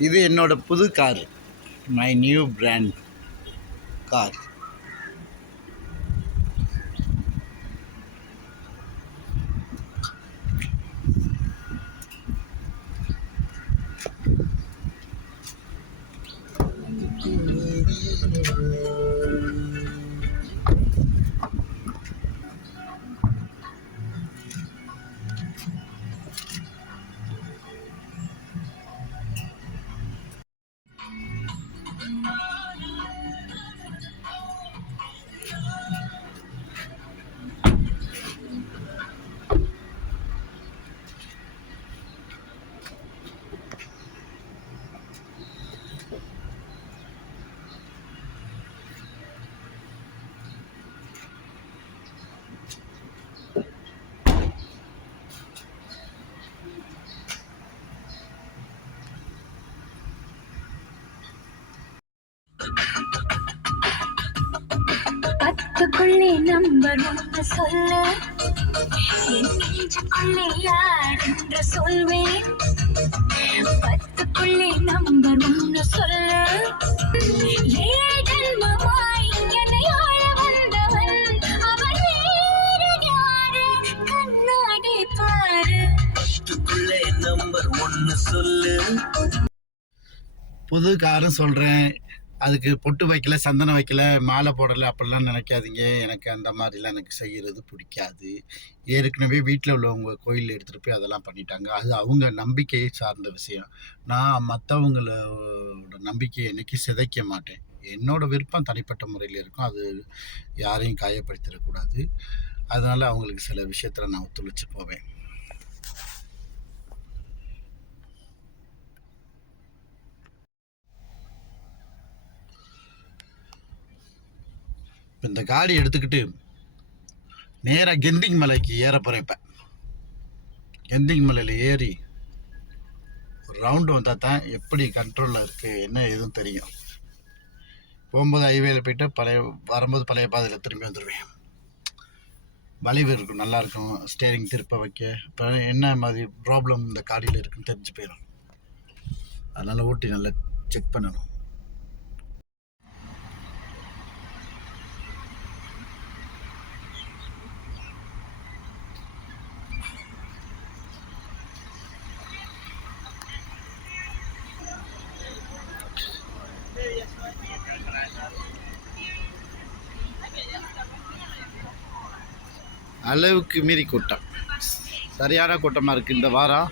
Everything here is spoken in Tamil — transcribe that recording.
இது என்னோட புது car, my new brand car. பத்துக்குள்ளே நம்பர் ஒன்று சொல்ல, என் நெஞ்சுக்குள்ளே யார் என்று சொல்வேன். பத்துக்குள்ளே நம்பர் ஒன்று சொல்ல, ஏழன்மமாய் என்னை ஆள வந்தவன் அவன் வேறு யாரு, கண்ணாடி பாரு. பத்துக்குள்ளே நம்பர் ஒன்று சொல்லு. புது காரும் சொல்கிறேன், அதுக்கு பொட்டு வைக்கல, சந்தனம் வைக்கல, மாலை போடலை அப்படிலாம் நினைக்காதீங்க. எனக்கு அந்த மாதிரிலாம் எனக்கு செய்கிறது பிடிக்காது. ஏற்கனவே வீட்டில் உள்ளவங்க கோயிலில் எடுத்துகிட்டு போய் அதெல்லாம் பண்ணிட்டாங்க. அது அவங்க நம்பிக்கையை சார்ந்த விஷயம். நான் மற்றவங்களோட நம்பிக்கையை என்னைக்கு சிதைக்க மாட்டேன். என்னோட விருப்பம் தனிப்பட்ட முறையில் இருக்கும். அது யாரையும் காயப்படுத்திடக்கூடாது. அதனால் அவங்களுக்கு சில விஷயத்தில் நான் ஒத்துழைச்சி போவேன். இந்த காடி எடுத்துக்கிட்டு நேராக கெந்திங் மலைக்கு ஏற போகிறேன். இப்போ கெந்திங் மலையில் ஏறி ஒரு ரவுண்டு வந்தால் தான் எப்படி கண்ட்ரோலில் இருக்குது என்ன எதுவும் தெரியும். போகும்போது ஹைவேல போயிட்டு வரும்போது பழைய பாதையில் திரும்பி வந்துடுவேன். வளைவு இருக்கும், நல்லாயிருக்கும். ஸ்டேரிங் திருப்ப வைக்க இப்போ என்ன மாதிரி ப்ராப்ளம் இந்த காடியில் இருக்குன்னு தெரிஞ்சு போயிடும். அதனால் ஓட்டி நல்லா செக் பண்ணணும். அளவுக்கு மீறி கூட்டம், சரியான கூட்டமாக இருக்குது இந்த வாரம்.